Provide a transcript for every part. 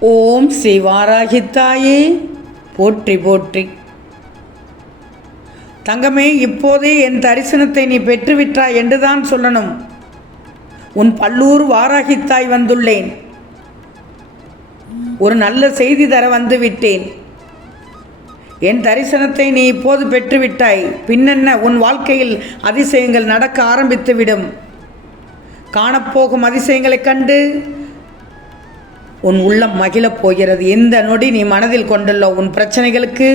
ஓம் சிவாராகித்தாயே போற்றி போற்றி. தங்கமே இப்போதே என் தரிசனத்தை நீ பெற்றுவிட்டாய் என்றுதான் சொல்லணும். உன் பல்லூர் வாராகித்தாய் வந்துள்ளேன். ஒரு நல்ல செய்தி தர வந்துவிட்டேன். என் தரிசனத்தை நீ இப்போது பெற்றுவிட்டாய். பின்னென்ன உன் வாழ்க்கையில் அதிசயங்கள் நடக்க ஆரம்பித்துவிடும். காணப்போகும் அதிசயங்களைக் கண்டு உன் உள்ளம் மகிழப் போகிறது. இந்த நொடி நீ மனதில் கொண்டுள்ள உன் பிரச்சனைகளுக்கு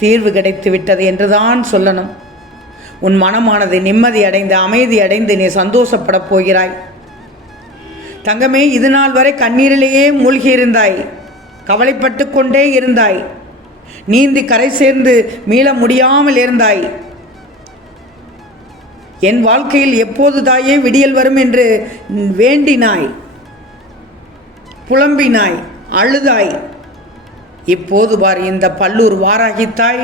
தீர்வு கிடைத்து விட்டது என்றுதான் சொல்லணும். உன் மனமானது நிம்மதி அடைந்து அமைதி அடைந்து நீ சந்தோஷப்படப் போகிறாய். தங்கமே இது நாள் வரை கண்ணீரிலேயே மூழ்கியிருந்தாய் கவலைப்பட்டு கொண்டே இருந்தாய். நீந்தி கரை சேர்ந்து மீள முடியாமல் இருந்தாய். என் வாழ்க்கையில் எப்போது தாயே விடியல் வரும் என்று வேண்டினாய். புலம்பினாய் அழுதாய். இப்போது பார் இந்த பல்லூர் வாராகித்தாய்.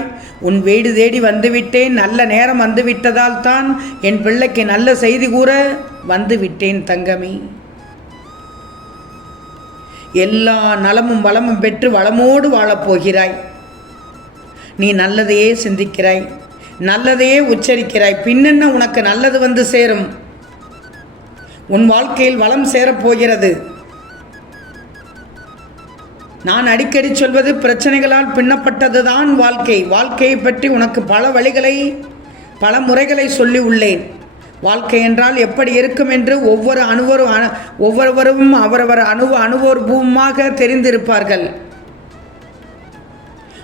உன் வீடு தேடி வந்துவிட்டேன் நல்ல நேரம் வந்துவிட்டதால் தான் என் பிள்ளைக்கு நல்ல செய்தி கூற வந்துவிட்டேன் தங்கமி. எல்லா நலமும் வளமும் பெற்று வளமோடு வாழப்போகிறாய் நீ நல்லதையே சிந்திக்கிறாய் நல்லதையே உச்சரிக்கிறாய். பின்னென்ன உனக்கு நல்லது வந்து சேரும்? உன் வாழ்க்கையில் வளம் சேரப்போகிறது நான் அடிக்கடி சொல்வது பிரச்சனைகளால் பின்னப்பட்டதுதான் வாழ்க்கை. வாழ்க்கையை பற்றி உனக்கு பல வழிகளை பல முறைகளை சொல்லி உள்ளேன். வாழ்க்கை என்றால் எப்படி இருக்கும் என்று ஒவ்வொரு அணுவரும் ஒவ்வொருவரும் அவரவர் அணுவ அனுபவமாக தெரிந்திருப்பார்கள்.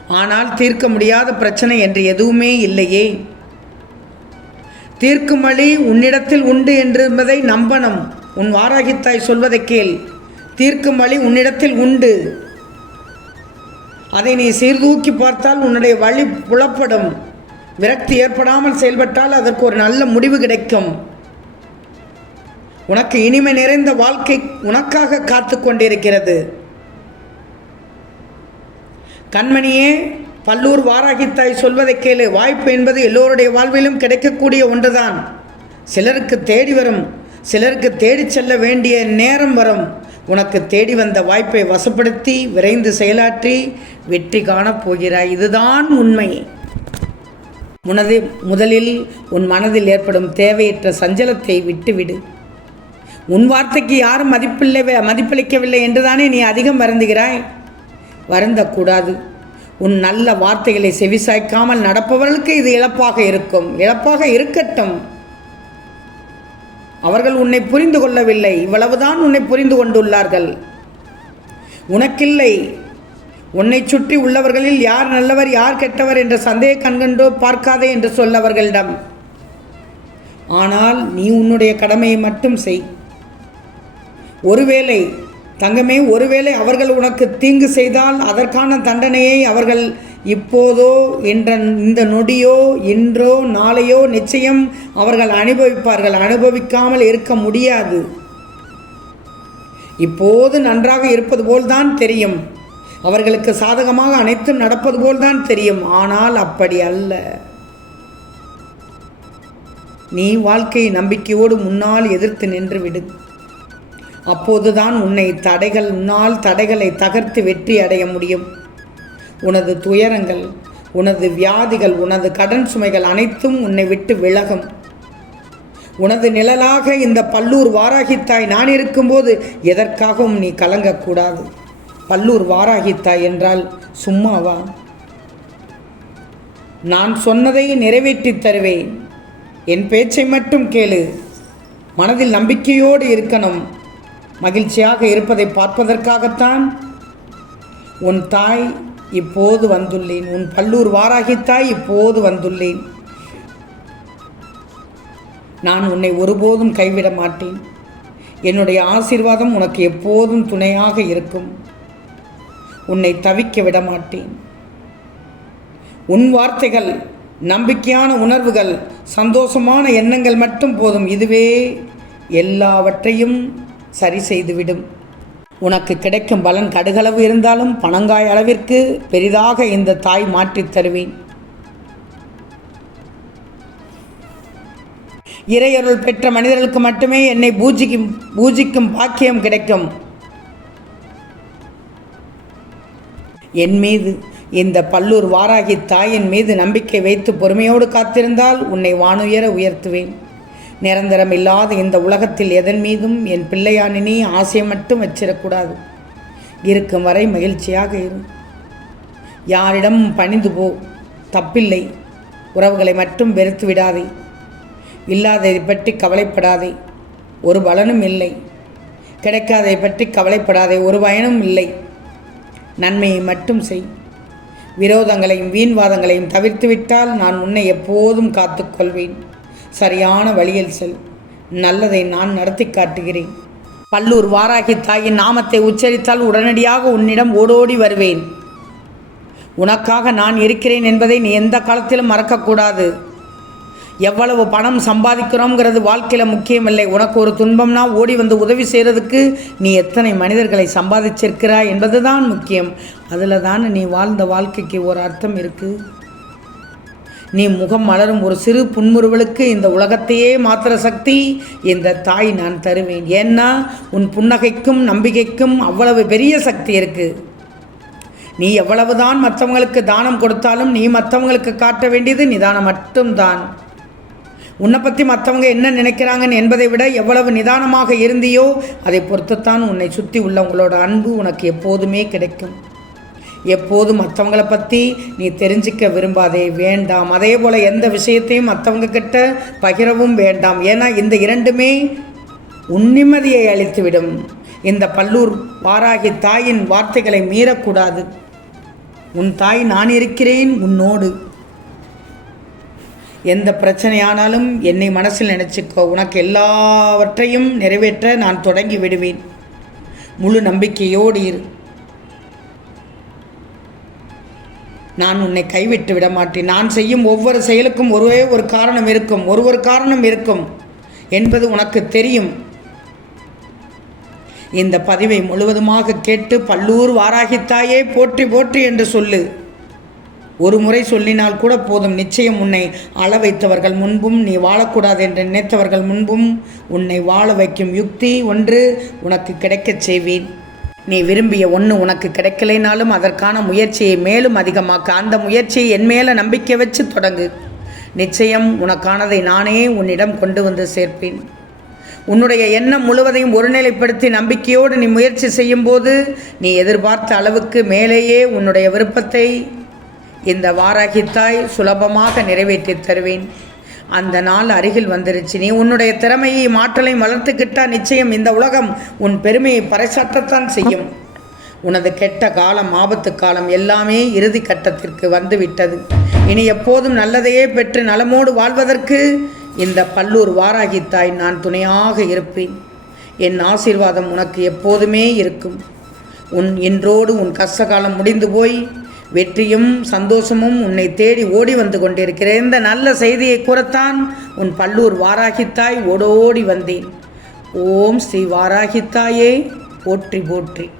ஆனால் தீர்க்க முடியாத பிரச்சனை என்று எதுவுமே இல்லையே. தீர்க்கும் வழி உன்னிடத்தில் உண்டு என்பதை நம்பணும். உன் வாராகித்தாய் சொல்வதை கேள். தீர்க்கும் வழி உன்னிடத்தில் உண்டு. அதை நீ சீர்தூக்கி பார்த்தால் உன்னுடைய வழி புலப்படும். விரக்தி ஏற்படாமல் செயல்பட்டால் அதற்கு ஒரு நல்ல முடிவு கிடைக்கும். உனக்கு இனிமை நிறைந்த வாழ்க்கை உனக்காக காத்து கொண்டிருக்கிறது. கண்மணியே பல்லூர் வாராகித்தாய் சொல்வதை கேளு. வாய்ப்பு என்பது எல்லோருடைய வாழ்விலும் கிடைக்கக்கூடிய ஒன்றுதான். சிலருக்கு தேடி வரும். சிலருக்கு தேடிச் செல்ல வேண்டிய நேரம் வரும். உனக்கு தேடி வந்த வாய்ப்பை வசப்படுத்தி விரைந்து செயலாற்றி வெற்றி காணப் போகிறாய். இதுதான் உண்மை. உனது முதலில் உன் மனதில் ஏற்படும் தேவையற்ற சஞ்சலத்தை விட்டுவிடு. உன் வார்த்தைக்கு யாரும் மதிப்பில்லை மதிப்பளிக்கவில்லை என்றுதானே நீ அதிகம் வருந்துகிறாய்? வருந்தக்கூடாது. உன் நல்ல வார்த்தைகளை செவிசாய்க்காமல் நடப்பவர்களுக்கு இது இழப்பாக இருக்கும். இழப்பாக இருக்கட்டும். அவர்கள் உன்னை புரிந்து கொள்ளவில்லை. இவ்வளவுதான் உன்னை புரிந்து கொண்டுள்ளார்கள். உனக்கில்லை. உன்னை சுற்றி உள்ளவர்களில் யார் நல்லவர் யார் கெட்டவர் என்ற சந்தேக கண்கண்டோ பார்க்காதே என்று சொல்லவர்களிடம் ஆனால் நீ உன்னுடைய கடமையை மட்டும் செய். ஒருவேளை தங்கமே ஒருவேளை அவர்கள் உனக்கு தீங்கு செய்தால் அதற்கான தண்டனையை அவர்கள் இப்போதோ என்ற இந்த நொடியோ இன்றோ நாளையோ நிச்சயம் அவர்கள் அனுபவிப்பார்கள். அனுபவிக்காமல் இருக்க முடியாது. இப்போது நன்றாக இருப்பது போல்தான் தெரியும். அவர்களுக்கு சாதகமாக அனைத்தும் நடப்பது போல்தான் தெரியும். ஆனால் அப்படி அல்ல. நீ வாழ்க்கையை நம்பிக்கையோடு முன்னால் எதிர்த்து நின்று விடு. அப்போதுதான் உன்னை தடைகள் உன்னால் தடைகளை தகர்த்து வெற்றி அடைய முடியும். உனது துயரங்கள் உனது வியாதிகள் உனது கடன் சுமைகள் அனைத்தும் உன்னை விட்டு விலகும். உனது நிழலாக இந்த பல்லூர் வாராகித்தாய் நான் இருக்கும்போது எதற்காகவும் நீ கலங்கக்கூடாது. பல்லூர் வாராகித்தாய் என்றால் சும்மாவா? நான் சொன்னதை நிறைவேற்றித் தருவேன். என் பேச்சை மட்டும் கேளு. மனதில் நம்பிக்கையோடு இருக்கணும். மகிழ்ச்சியாக இருப்பதை பார்ப்பதற்காகத்தான் உன் தாய் இப்போது வந்துள்ளேன். உன் பல்லூர் வாராகித்தாய் இப்போது வந்துள்ளேன். நான் உன்னை ஒருபோதும் கைவிட மாட்டேன். என்னுடைய ஆசீர்வாதம் உனக்கு எப்போதும் துணையாக இருக்கும். உன்னை தவிக்க விட மாட்டேன் உன் வார்த்தைகள் நம்பிக்கையான உணர்வுகள் சந்தோஷமான எண்ணங்கள் மட்டும் போதும். இதுவே எல்லாவற்றையும் சரி செய்துவிடும். உனக்கு கிடைக்கும் பலன் கடுகளவு இருந்தாலும் பணங்காய் அளவிற்கு பெரிதாக இந்த தாய் மாற்றித் தருவேன். இறையருள் பெற்ற மனிதர்களுக்கு மட்டுமே என்னை பூஜிக்கும் பூஜிக்கும் பாக்கியம் கிடைக்கும். என் மீது இந்த பல்லூர் வாராகி தாயின் மீது நம்பிக்கை வைத்து பொறுமையோடு காத்திருந்தால் உன்னை வானுயர உயர்த்துவேன். நிரந்தரம் இல்லாத இந்த உலகத்தில் எதன் மீதும் என் பிள்ளையான நீ ஆசையை மட்டும் வச்சிடக்கூடாது. இருக்கும் வரை மகிழ்ச்சியாக இரு. யாரிடம் பணிந்து போ. தப்பில்லை. உறவுகளை மட்டும் வெறுத்து விடாதே. இல்லாததை பற்றி கவலைப்படாதே. ஒரு பலனும் இல்லை. கிடைக்காததை பற்றி கவலைப்படாதே. ஒரு பயனும் இல்லை. நன்மையை மட்டும் செய். விரோதங்களையும் வீண்வாதங்களையும் தவிர்த்துவிட்டால் நான் உன்னை எப்போதும் காத்துக்கொள்வேன் சரியான வழியில் செல். நல்லதை நான் நடத்தி காட்டுகிறேன். பல்லூர் வாராகி தாயின் நாமத்தை உச்சரித்தால் உடனடியாக உன்னிடம் ஓடோடி வருவேன். உனக்காக நான் இருக்கிறேன் என்பதை நீ எந்த காலத்திலும் மறக்கக்கூடாது. எவ்வளவு பணம் சம்பாதிக்கிறோங்கிறது வாழ்க்கையில் முக்கியமில்லை. உனக்கு ஒரு துன்பம்னா ஓடி வந்து உதவி செய்கிறதுக்கு நீ எத்தனை மனிதர்களை சம்பாதிச்சிருக்கிறாய் என்பது தான் முக்கியம். அதில் தான் நீ வாழ்ந்த வாழ்க்கைக்கு ஒரு அர்த்தம் இருக்குது நீ முகம் மலரும் ஒரு சிறு புன்முறுவலுக்கு இந்த உலகத்தையே மாத்திர சக்தி இந்த தாய் நான் தருவேன். ஏன்னா உன் புன்னகைக்கும் நம்பிக்கைக்கும் அவ்வளவு பெரிய சக்தி இருக்குது நீ எவ்வளவுதான் மற்றவங்களுக்கு தானம் கொடுத்தாலும் நீ மற்றவங்களுக்கு காட்ட வேண்டியது நிதானம் மட்டும்தான். உன்னை பற்றி மற்றவங்க என்ன நினைக்கிறாங்கன்னு என்பதை விட எவ்வளவு நிதானமாக இருந்தியோ அதை பொறுத்துத்தான் உன்னை சுற்றி உள்ளவங்களோட அன்பு உனக்கு எப்போதுமே கிடைக்கும். எப்போதும் மற்றவங்களை பற்றி நீ தெரிஞ்சிக்க விரும்பாதே வேண்டாம். அதே போல் எந்த விஷயத்தையும் மற்றவங்க கிட்ட பகிரவும் வேண்டாம். ஏன்னா இந்த இரண்டுமே உன்னிம்மதியை அளித்துவிடும் இந்த பல்லூர் வாராகி தாயின் வார்த்தைகளை மீறக்கூடாது. உன் தாய் நான் இருக்கிறேன் உன்னோடு. எந்த பிரச்சனையானாலும் என்னை மனசில் நினச்சிக்கோ. உனக்கு எல்லாவற்றையும் நிறைவேற்ற நான் தொடங்கி விடுவேன். முழு நம்பிக்கையோடு இரு. நான் உன்னை கைவிட்டு விட மாட்டேன். நான் செய்யும் ஒவ்வொரு செயலுக்கும் ஒரே ஒரு காரணம் இருக்கும். ஒரு ஒரு காரணம் இருக்கும் என்பது உனக்கு தெரியும். இந்த பதிவை முழுவதுமாக கேட்டு பல்லூர் வாராகித்தாயே போற்றி போற்றி என்று சொல்லு. ஒரு முறை சொல்லினால் கூட போதும். நிச்சயம் உன்னை அள வைத்தவர்கள் முன்பும் நீ வாழக்கூடாது என்று நினைத்தவர்கள் முன்பும் உன்னை வாழ வைக்கும் யுக்தி ஒன்று உனக்கு கிடைக்கச் செய்வேன். நீ விரும்பிய ஒன்று உனக்கு கிடைக்கலைனாலும் அதற்கான முயற்சியை மேலும் அதிகமாக்க அந்த முயற்சியை என் மேலே நம்பிக்கை வச்சு தொடங்கு. நிச்சயம் உனக்கானதை நானே உன்னிடம் கொண்டு வந்து சேர்ப்பேன். உன்னுடைய எண்ணம் முழுவதையும் ஒருநிலைப்படுத்தி நம்பிக்கையோடு நீ முயற்சி செய்யும்போது நீ எதிர்பார்த்த அளவுக்கு மேலேயே உன்னுடைய விருப்பத்தை இந்த வாராகித்தாய் சுலபமாக நிறைவேற்றி தருவேன். அந்த நாள் அருகில் வந்துருச்சு. நீ உன்னுடைய திறமையை மாற்றலையும் வளர்த்துக்கிட்டா நிச்சயம் இந்த உலகம் உன் பெருமையை பறைசாற்றத்தான் செய்யும். உனது கெட்ட காலம் ஆபத்து காலம் எல்லாமே இறுதி கட்டத்திற்கு வந்துவிட்டது. இனி எப்போதும் நல்லதையே பெற்று நலமோடு வாழ்வதற்கு இந்த பல்லூர் வாராகி தாய் நான் துணையாக இருப்பேன். என் ஆசீர்வாதம் உனக்கு எப்போதுமே இருக்கும். உன் இன்றோடு உன் கஷ்டகாலம் முடிந்து போய் வெற்றியும் சந்தோஷமும் உன்னை தேடி ஓடி வந்து கொண்டிருக்கிறேன். இந்த நல்ல செய்தியை கூறத்தான் உன் பல்லூர் வாராகித்தாய் ஓடோடி வந்தேன். ஓம் ஸ்ரீ வாராகித்தாயே போற்றி போற்றி.